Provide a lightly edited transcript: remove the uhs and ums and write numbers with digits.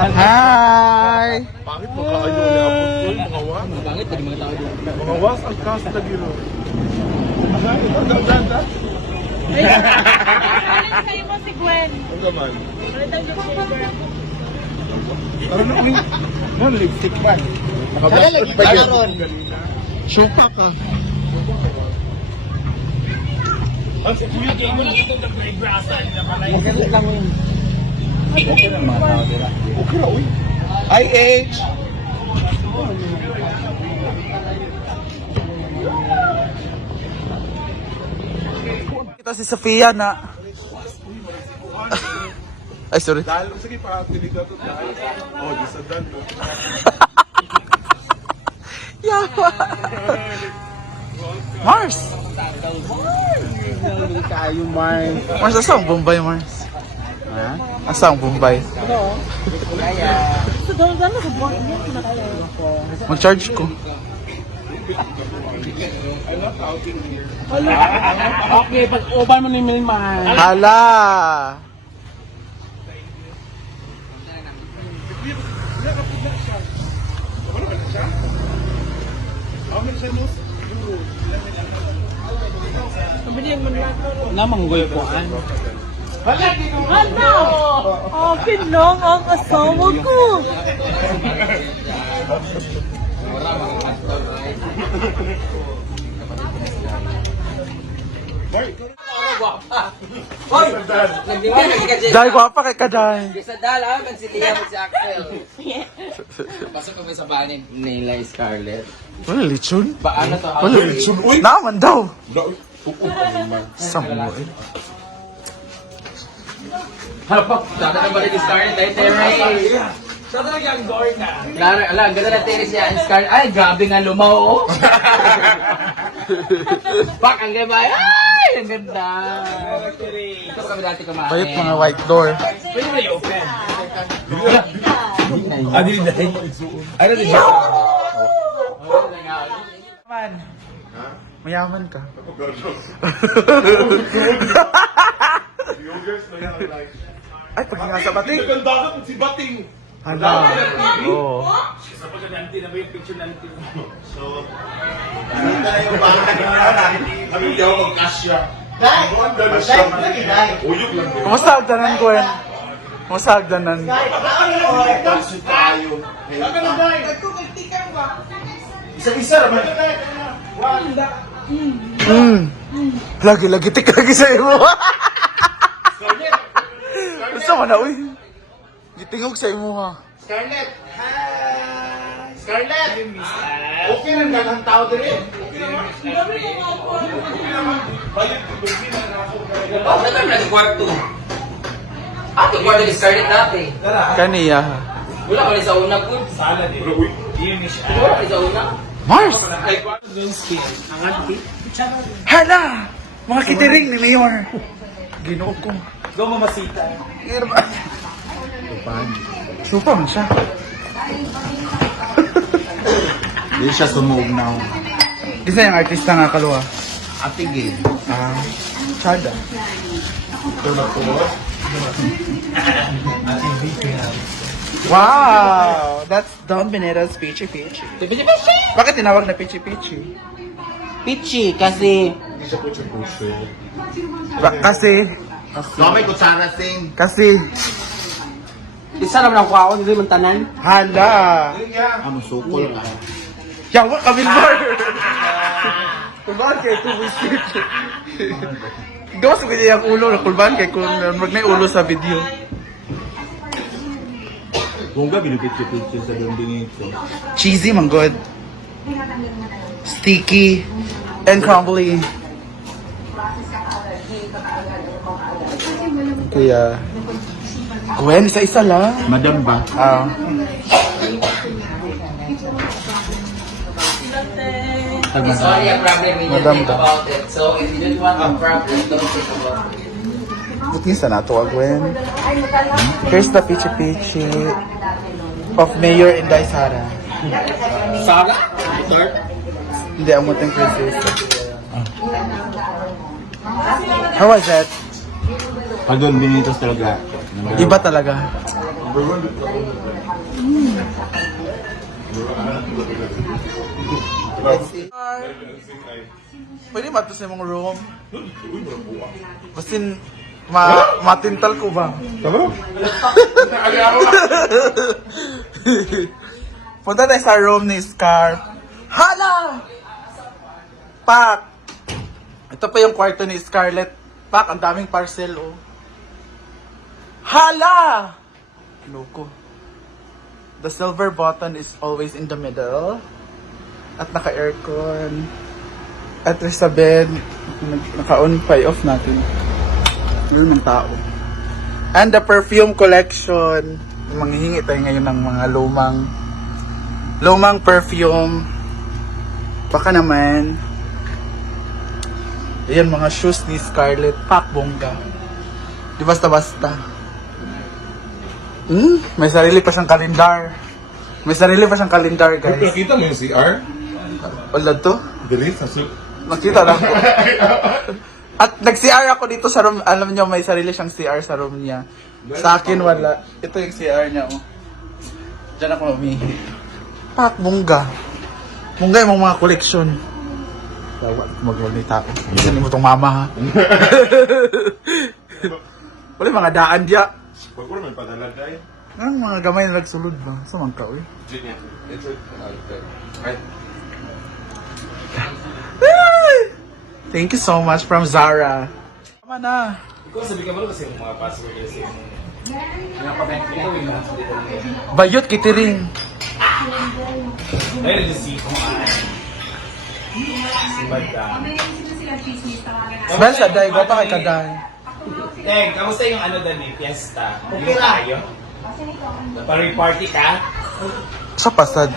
Hi! Bakit makaayo niya ako? Uy, mga was. Bakit? Pwede mga tao doon. Mga was ang cast na gino. Sa'yo mo si Gwen. Ang gaman. Palitan yung shaver ako. Ano na uy? Ano, lipstick ba? Nakalagay pa ka ron. Supa ka. Ang sa kuya, di mo lang ito nag-ibrasan na pala. Maganda lang yun. Okay na, uy. IH! Kita si Sofia na... Ay, sorry. Dahil, sige pa, tiniga to dahil. Oh, di sa dan. Yawa! Mars! Kayo, Mark. Mars, asang Bombay, Mars? Ha? Asang Bombay? So, doon na sa buwan niya. Mag-charge ko. Okay, pag-uban mo na yung man. Hala! Pabilihan mo na ako. Namanggoy ko, Ano? Akin lang ang asawa ko. Dahil guwapa kay Kaday. Sa dala, man si Lia mo si Axel. Pasok kami sa banin. Nila Scarlett. Wala lechon? Paano to? Wala lechon? Naman daw! Samo eh. Hapak! Dada na balik ni Scarlett ay Terry. Sa talagang gore na. Klaro, ala, ang ganda na Terry siya. Scarlett, ay, grabe nga lumaw, oh. Pak, ang ganda. Ay, ang ganda. Ito kami dati kumain. Bayot mga white door. Pwede mo i-open. Ano yun dahil? Ano yun dahil? Man. Mayaman ka. Ay, pag nga sa bating. Naganda ka si Bating. Hala. Oo. Sa pagkaganti na ba yung picture natin? So, ano yung ako mag-kasya? Uyok lang din. Kumusta agdanan, Gwen? Kumusta agdanan? Isa-isa naman. Lagi tik lagi sa imo. Gusto mo na, uy. Gitingog sa imo, ha. Scarlett! Scarlett! Okay lang ka ng tao din eh. Oh, nagkam na si kwarto. Ah, ito kwarto ni Scarlett dati. Kaniya. Wala ka rin sa una po. Wala, uy. Wala ka rin sa una. Mars! Hala! Mga kitiring ni Mayor. Ginoo ko. Go, mamasita. Supa man siya. Hindi siya sumuog na. Gisa yung artista nga kaluwa. Ate Gay. Chada. Wow! That's Don Benito's Peachy Peachy. Bakit tinawag na Peachy Peachy? Pichi, kasi... Hindi siya pucho-pucho. Kasi... May kutsara sing. Kasi... Isa naman ang kwaon, hindi man tanan. Hala! Sukol ka. Yawa kami bar! Kulbahan kay Tubusit. Gawa sa kanya yung ulo. Kulbahan kay kung mag may ulo sa video. Kung ga, binipityo-pityo sa building ito. Cheesy, man good. Sticky. And crumbly. Kaya... Gwen, isa-isa lang. Madam ba? It's only a problem when you Madam think ka. about it. So if you don't want a problem, don't think about it. Buti sa nato, Gwen. Here's the Peachy Peachy of Mayor Inday Sara. Sara? Start? Hindi, ang muting princess. How was that? Pag doon binitos talaga. Iba talaga. Pwede ba ito sa mong room? Basin, matintal ko ba? Punta tayo sa room ni Scar. Hala! Pak! Ito pa yung kwarto ni Scarlett. Pak, ang daming parcel, oh. Hala! Loko. The silver button is always in the middle. At naka-aircon. At sa bed, naka-on pa off natin. Yun ng tao. And the perfume collection. Manghihingi tayo ngayon ng mga lumang perfume. Baka naman. Ayan, mga shoes ni Scarlett. Pak, bongga. Di basta-basta. May sarili pa siyang kalendar. May sarili pa siyang kalendar, guys. Nakita mo yung CR? Wala to? Dali, sa suit. Nakita lang ko. At nag-CR ako dito sa room. Alam niyo, may sarili siyang CR sa room niya. Sa akin, wala. Ito yung CR niya, oh. Diyan ako umihi. Pak, bongga. Bongga yung mga koleksyon. Dawa, magwag ni tao. Isa mo itong mama, ha? Wala yung mga daan diya. Pag ko naman padala tayo. Ang mga gamay na nagsulod ba? Samang ka, uy. Thank you so much from Zara. Tama na. Ikaw, sabi ka ba kasi yung mga password kasi yung... Bayot kitiring. Dahil si si Madam. Smell siya, Day. Gwapa kay Kaday. Teng, kamusta yung ano dali, fiesta? Okay tayo? Party ka? Sa pasad.